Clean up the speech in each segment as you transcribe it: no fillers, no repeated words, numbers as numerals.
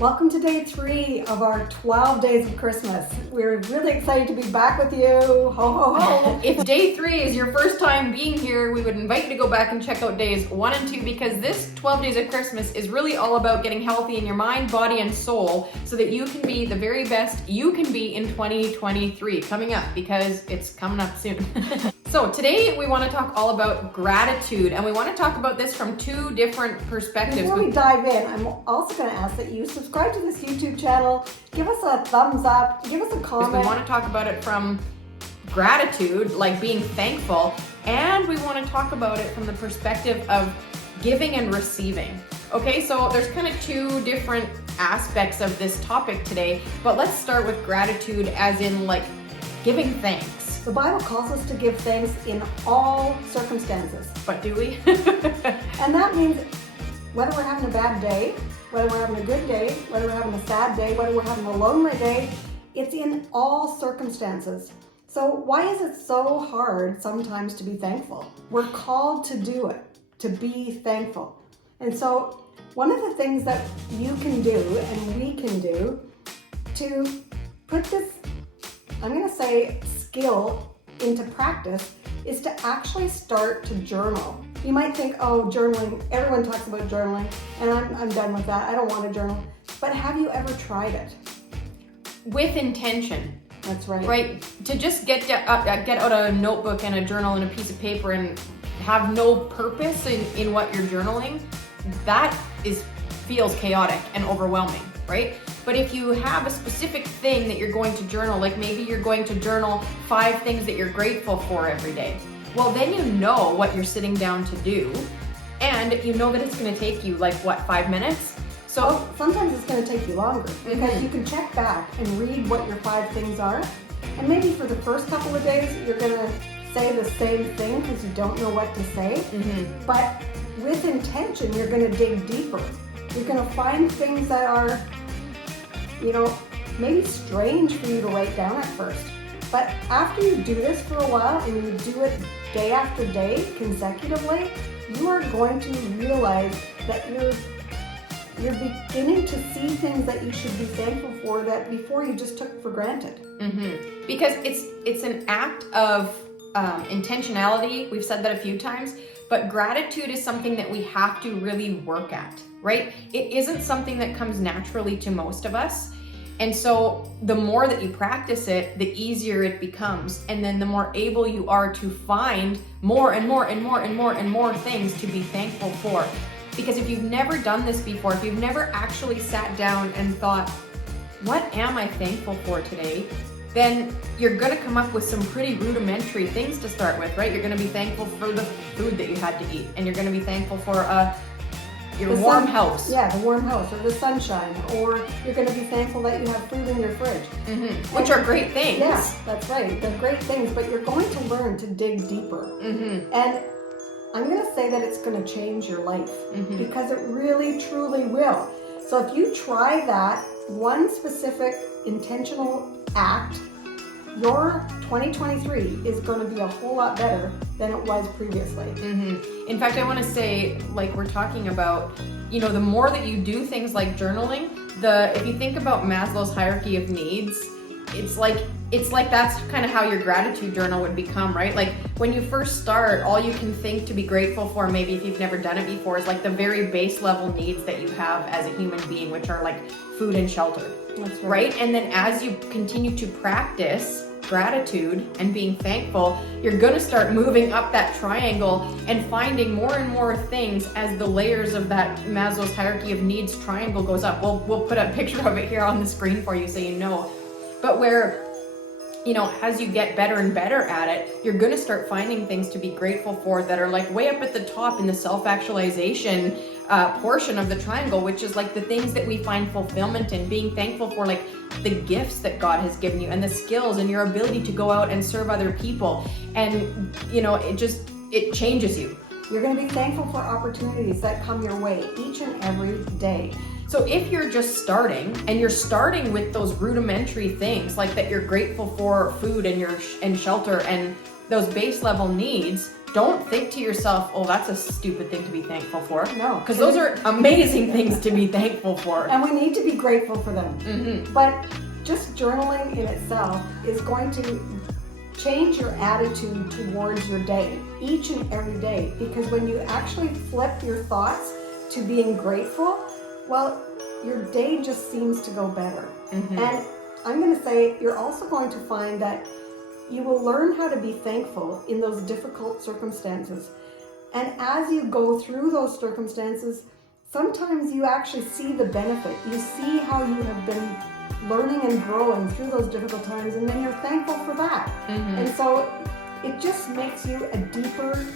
Welcome to day 3 of our 12 days of Christmas. We're really excited to be back with you. Ho, ho, ho. If day 3 is your first time being here, we would invite you to go back and check out days 1 and 2 because this 12 days of Christmas is really all about getting healthy in your mind, body, and soul so that you can be the very best you can be in 2023 coming up because it's coming up soon. So today we want to talk all about gratitude, and we want to talk about this from 2 different perspectives. Before we dive in, I'm also going to ask that you subscribe to this YouTube channel, give us a thumbs up, give us a comment. We want to talk about it from gratitude, like being thankful, and we want to talk about it from the perspective of giving and receiving. Okay, so there's kind of 2 different aspects of this topic today, but let's start with gratitude as in like giving thanks. The Bible calls us to give thanks in all circumstances. But do we? And that means whether we're having a bad day, whether we're having a good day, whether we're having a sad day, whether we're having a lonely day, it's in all circumstances. So why is it so hard sometimes to be thankful? We're called to do it, to be thankful. And so one of the things that you can do and we can do to put this, I'm going to say, skill into practice is to actually start to journal. You might think, oh, journaling, everyone talks about journaling, and I'm done with that. I don't want to journal. But have you ever tried it? With intention. That's right. Right? To just get out a notebook and a journal and a piece of paper and have no purpose in what you're journaling, that feels chaotic and overwhelming, right? But if you have a specific thing that you're going to journal, like maybe you're going to journal 5 things that you're grateful for every day, well, then you know what you're sitting down to do, and you know that it's going to take you like, what, 5 minutes? So sometimes it's going to take you longer because you can check back and read what your 5 things are, and maybe for the first couple of days you're going to say the same thing because you don't know what to say, but with intention you're going to dig deeper. You're going to find things that are, maybe strange for you to write down at first. But after you do this for a while and you do it day after day consecutively, you are going to realize that you're beginning to see things that you should be thankful for that before you just took for granted. Because it's an act of intentionality. We've said that a few times, but gratitude is something that we have to really work at, right? It isn't something that comes naturally to most of us. And so the more that you practice it, the easier it becomes. And then the more able you are to find more and more and more and more and more things to be thankful for. Because if you've never done this before, if you've never actually sat down and thought, what am I thankful for today? Then you're gonna come up with some pretty rudimentary things to start with, right? You're gonna be thankful for the food that you had to eat, and you're gonna be thankful for your warm house. Yeah, the warm house, or the sunshine, or you're gonna be thankful that you have food in your fridge. Which are great things. Yes, that's right. They're great things, but you're going to learn to dig deeper. And I'm gonna say that it's gonna change your life because it really, truly will. So if you try that one specific intentional act, your 2023 is going to be a whole lot better than it was previously. In fact, I want to say, like we're talking about, the more that you do things like journaling, if you think about Maslow's hierarchy of needs, it's like that's kind of how your gratitude journal would become, right? Like when you first start, all you can think to be grateful for, maybe if you've never done it before, is like the very base level needs that you have as a human being, which are like food and shelter. That's right? And then as you continue to practice gratitude and being thankful, you're going to start moving up that triangle and finding more and more things as the layers of that Maslow's hierarchy of needs triangle goes up. We'll put a picture of it here on the screen for you so you know. But where, as you get better and better at it, you're going to start finding things to be grateful for that are like way up at the top in the self-actualization portion of the triangle, which is like the things that we find fulfillment in, being thankful for, like the gifts that God has given you and the skills and your ability to go out and serve other people. And, it changes you. You're going to be thankful for opportunities that come your way each and every day. So if you're just starting and you're starting with those rudimentary things, like that you're grateful for food and shelter and those base level needs, don't think to yourself, oh, that's a stupid thing to be thankful for. No. Because those are amazing things to be thankful for. And we need to be grateful for them. Mm-hmm. But just journaling in itself is going to change your attitude towards your day, each and every day. Because when you actually flip your thoughts to being grateful, well, your day just seems to go better. Mm-hmm. And I'm going to say you're also going to find that you will learn how to be thankful in those difficult circumstances. And as you go through those circumstances, sometimes you actually see the benefit. You see how you have been learning and growing through those difficult times, and then you're thankful for that. Mm-hmm. And so it just makes you a deeper,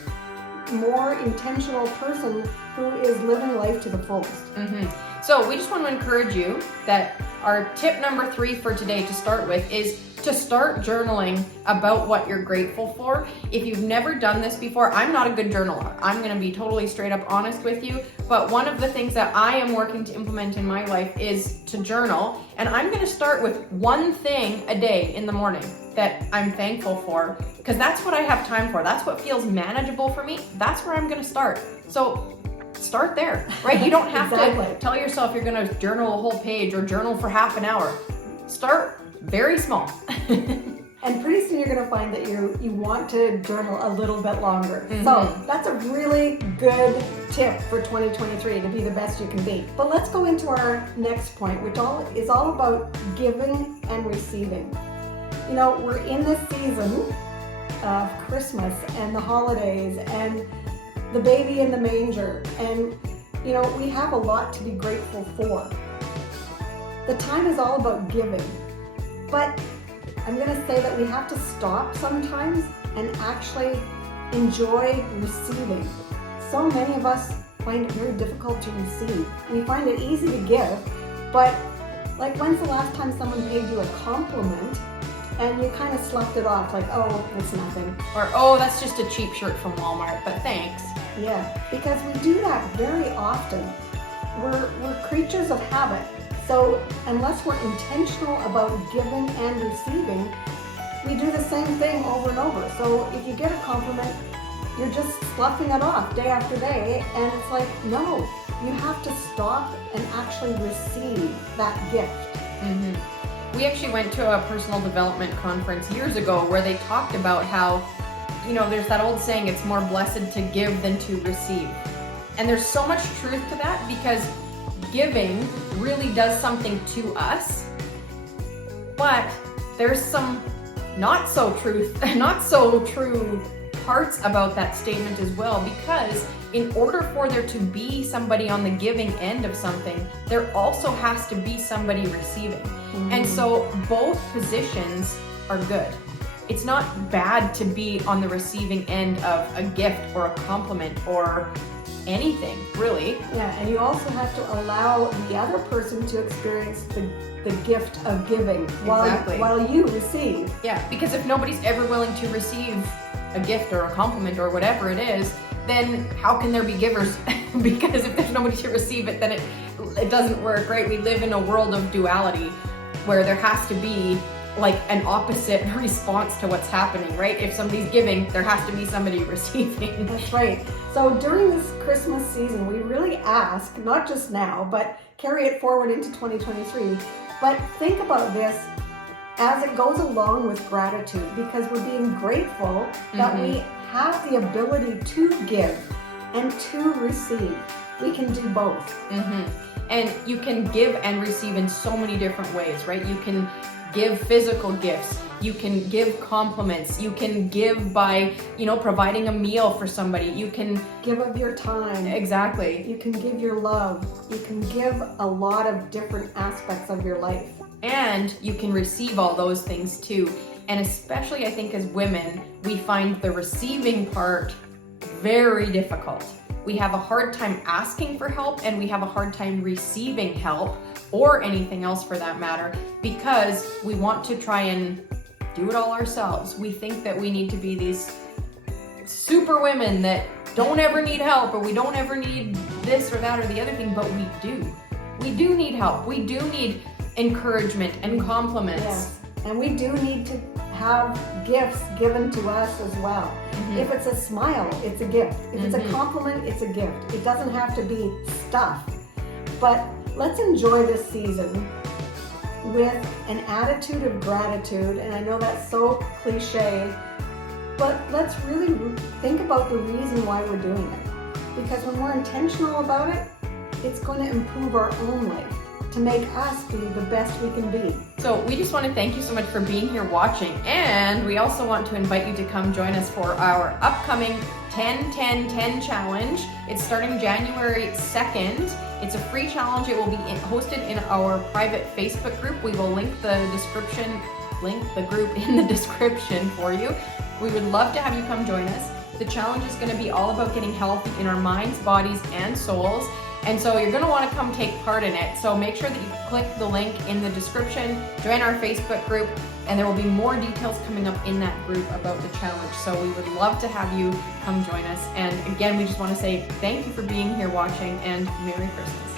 more intentional person who is living life to the fullest. Mm-hmm. So we just want to encourage you that our tip number 3 for today to start with is to start journaling about what you're grateful for. If you've never done this before, I'm not a good journaler. I'm going to be totally straight up honest with you. But one of the things that I am working to implement in my life is to journal. And I'm going to start with one thing a day in the morning that I'm thankful for, because that's what I have time for. That's what feels manageable for me. That's where I'm going to start. So start there, right? You don't have Exactly. to tell yourself you're going to journal a whole page or journal for half an hour. Start very small. And pretty soon you're going to find that you want to journal a little bit longer. Mm-hmm. So that's a really good tip for 2023 to be the best you can be. But let's go into our next point, which is all about giving and receiving. You know, we're in this season of Christmas and the holidays and the baby in the manger. And, you know, we have a lot to be grateful for. The time is all about giving. But I'm going to say that we have to stop sometimes and actually enjoy receiving. So many of us find it very difficult to receive. We find it easy to give, but like, when's the last time someone paid you a compliment and you kind of slapped it off like, oh, it's nothing. Or, oh, that's just a cheap shirt from Walmart, but thanks. Yeah, because we do that very often. We're creatures of habit. So unless we're intentional about giving and receiving, we do the same thing over and over. So if you get a compliment, you're just sloughing it off day after day, and it's like, no, you have to stop and actually receive that gift. Mm-hmm. We actually went to a personal development conference years ago where they talked about how, you know, there's that old saying, it's more blessed to give than to receive. And there's so much truth to that, because giving really does something to us, but there's some not so true parts about that statement as well, because in order for there to be somebody on the giving end of something, there also has to be somebody receiving. Mm-hmm. And so both positions are good. It's not bad to be on the receiving end of a gift or a compliment or anything, really. Yeah, and you also have to allow the other person to experience the gift of giving while you receive. Yeah, because if nobody's ever willing to receive a gift or a compliment or whatever it is, then how can there be givers? Because if there's nobody to receive it, then it doesn't work, right? We live in a world of duality where there has to be like an opposite response to what's happening, right? If somebody's giving, there has to be somebody receiving. That's right. So during this Christmas season, we really ask, not just now, but carry it forward into 2023, but think about this as it goes along with gratitude, because we're being grateful that we have the ability to give and to receive. We can do both. Mm-hmm. And you can give and receive in so many different ways, right? You can give physical gifts. You can give compliments. You can give by, providing a meal for somebody. You can give of your time. Exactly. You can give your love. You can give a lot of different aspects of your life. And you can receive all those things too. And especially, I think, as women, we find the receiving part very difficult. We have a hard time asking for help, and we have a hard time receiving help, or anything else for that matter, because we want to try and do it all ourselves. We think that we need to be these super women that don't ever need help, or we don't ever need this or that or the other thing, but we do. We do need help. We do need encouragement and compliments. Yes. And we do need to have gifts given to us as well. If it's a smile, it's a gift. If it's a compliment, it's a gift. It doesn't have to be stuff. But let's enjoy this season with an attitude of gratitude. And I know that's so cliche, but let's really think about the reason why we're doing it. Because when we're intentional about it, it's going to improve our own life to make us be the best we can be. So we just want to thank you so much for being here watching, and we also want to invite you to come join us for our upcoming 10-10-10 challenge. It's starting January 2nd. It's a free challenge. It will be hosted in our private Facebook group. We will link the group in the description for you. We would love to have you come join us. The challenge is going to be all about getting healthy in our minds, bodies, and souls. And so you're going to want to come take part in it. So make sure that you click the link in the description, join our Facebook group, and there will be more details coming up in that group about the challenge. So we would love to have you come join us. And again, we just want to say thank you for being here watching, and Merry Christmas.